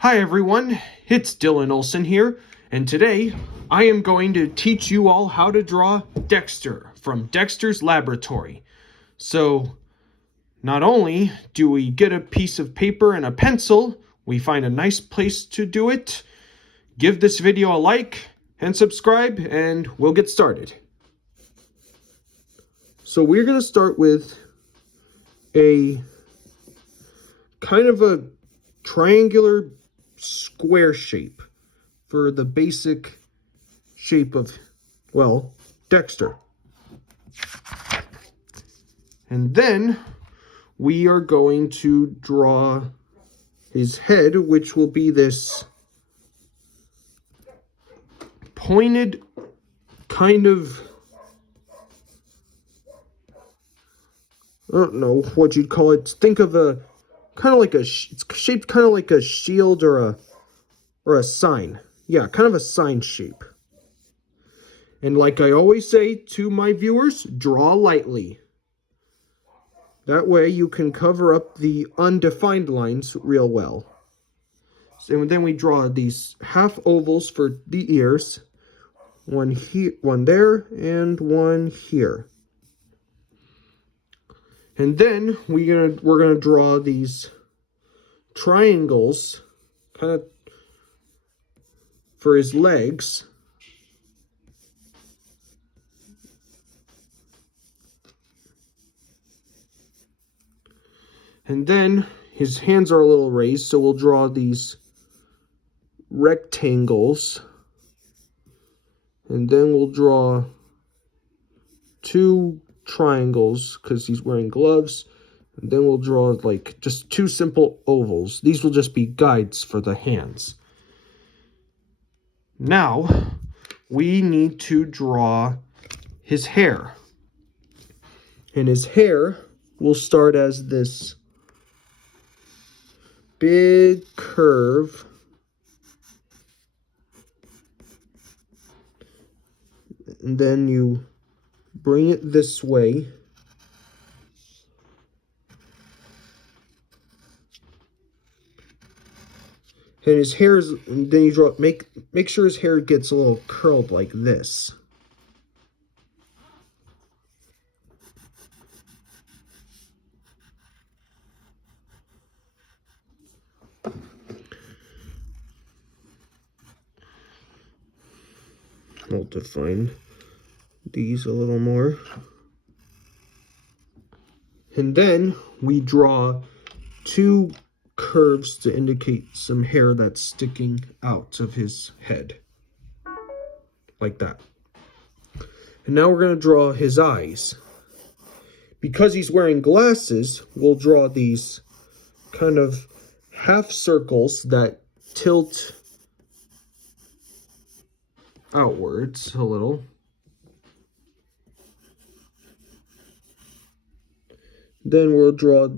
Hi everyone, it's Dylan Olson here, and today I am going to teach you all how to draw Dexter from Dexter's Laboratory. So, not only do we get a piece of paper and a pencil, we find a nice place to do it. Give this video a like and subscribe, and we'll get started. So we're going to start with a kind of a triangular square shape for the basic shape of, well, Dexter. And then we are going to draw his head, which will be this pointed kind of, I don't know what you'd call it. Think of a kind of like a, it's shaped kind of like a shield or a sign. Yeah, kind of a sign shape. And like I always say to my viewers, draw lightly. That way you can cover up the undefined lines real well. And then we draw these half ovals for the ears. One here, one there, and one here. And then we're gonna draw these triangles, kind of for his legs. And then his hands are a little raised, so we'll draw these rectangles. And then we'll draw two triangles because he's wearing gloves. And then we'll draw like just two simple ovals. These will just be guides for the hands. Now, we need to draw his hair. And his hair will start as this big curve. And then you bring it this way. And his hair is, and then you draw, make sure his hair gets a little curled like this. I'll define these a little more. And then we draw two curves to indicate some hair that's sticking out of his head. Like that. And now we're going to draw his eyes. Because he's wearing glasses, we'll draw these kind of half circles that tilt outwards a little. Then we'll draw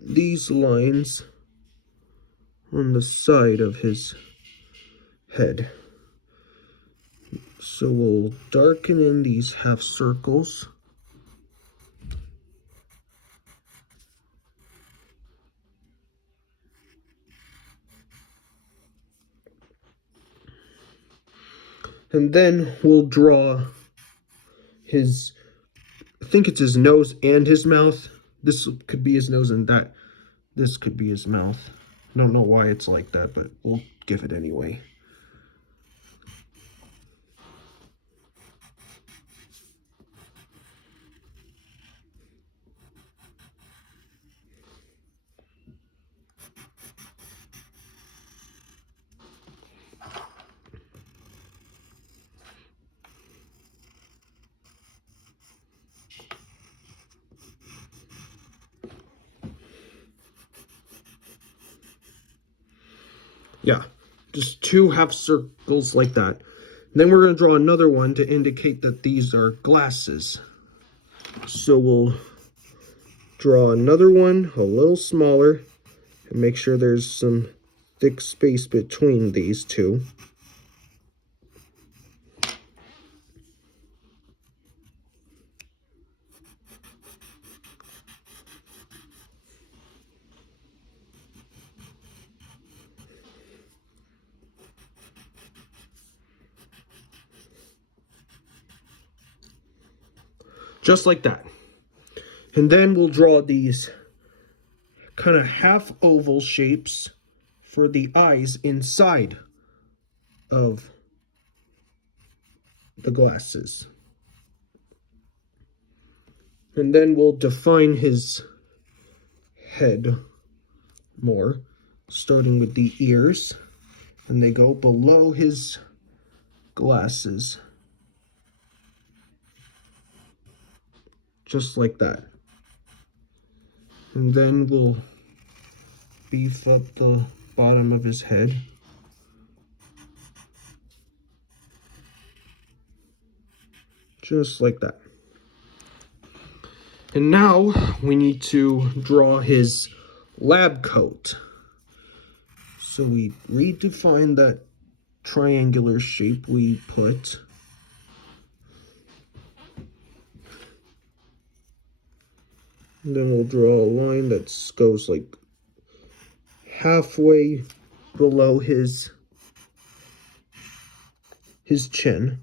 these lines on the side of his head. So we'll darken in these half circles. And then we'll draw his, I think it's his nose and his mouth. This could be his nose and this could be his mouth. I don't know why it's like that, but we'll give it anyway. Yeah, just two half circles like that. And then we're going to draw another one to indicate that these are glasses. So we'll draw another one a little smaller and make sure there's some thick space between these two. just like that. And then we'll draw these kind of half oval shapes for the eyes inside of the glasses. And then we'll define his head more, starting with the ears, and they go below his glasses, just like that. And then we'll beef up the bottom of his head. Just like that. And now we need to draw his lab coat. So we redefine that triangular shape we put. And then we'll draw a line that goes like halfway below his chin.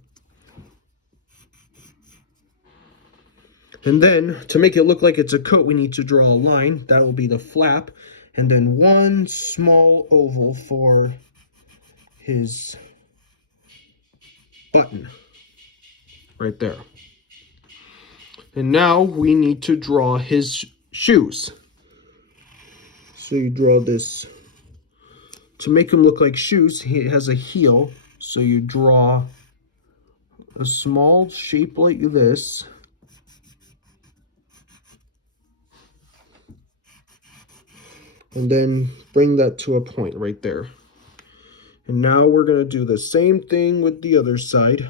And then, to make it look like it's a coat, we need to draw a line. That will be the flap. And then one small oval for his button. Right there. And now we need to draw his shoes. So you draw this. To make him look like shoes, he has a heel. So you draw a small shape like this. And then bring that to a point right there. And now we're going to do the same thing with the other side.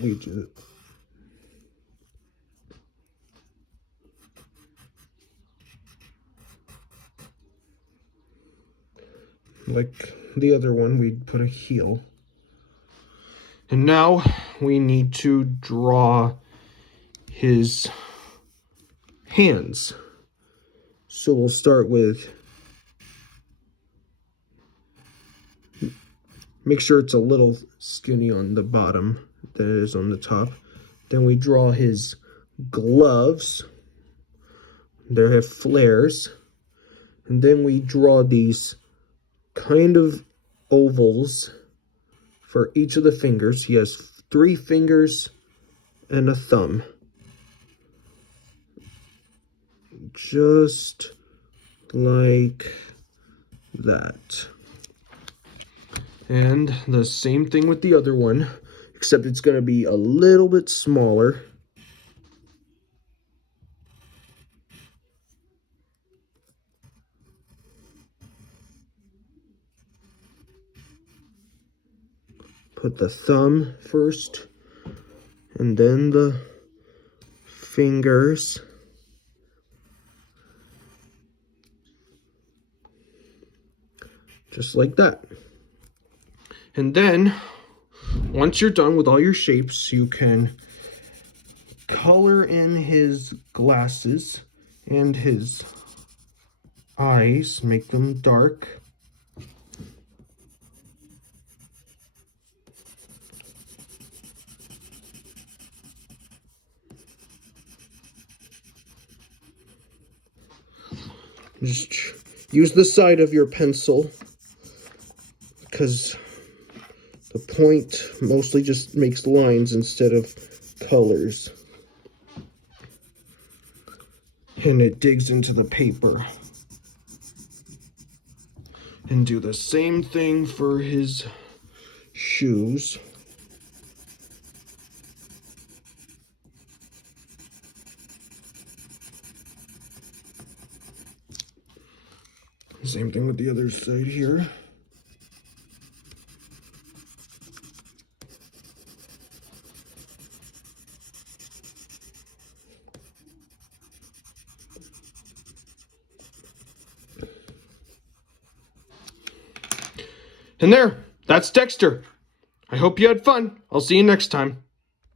We do like the other one, we'd put a heel. And now we need to draw his hands. So we'll start with, make sure it's a little skinny on the bottom than it is on the top. Then we draw his gloves. They have flares. And then we draw these kind of ovals for each of the fingers. He has 3 fingers and a thumb. Just like that. And the same thing with the other one, except it's going to be a little bit smaller. Put the thumb first, and then the fingers. Just like that. And then, once you're done with all your shapes, you can color in his glasses and his eyes, make them dark. Just use the side of your pencil, because the point mostly just makes lines instead of colors. And it digs into the paper. And do the same thing for his shoes. Same thing with the other side here. And there, that's Dexter. I hope you had fun. I'll see you next time.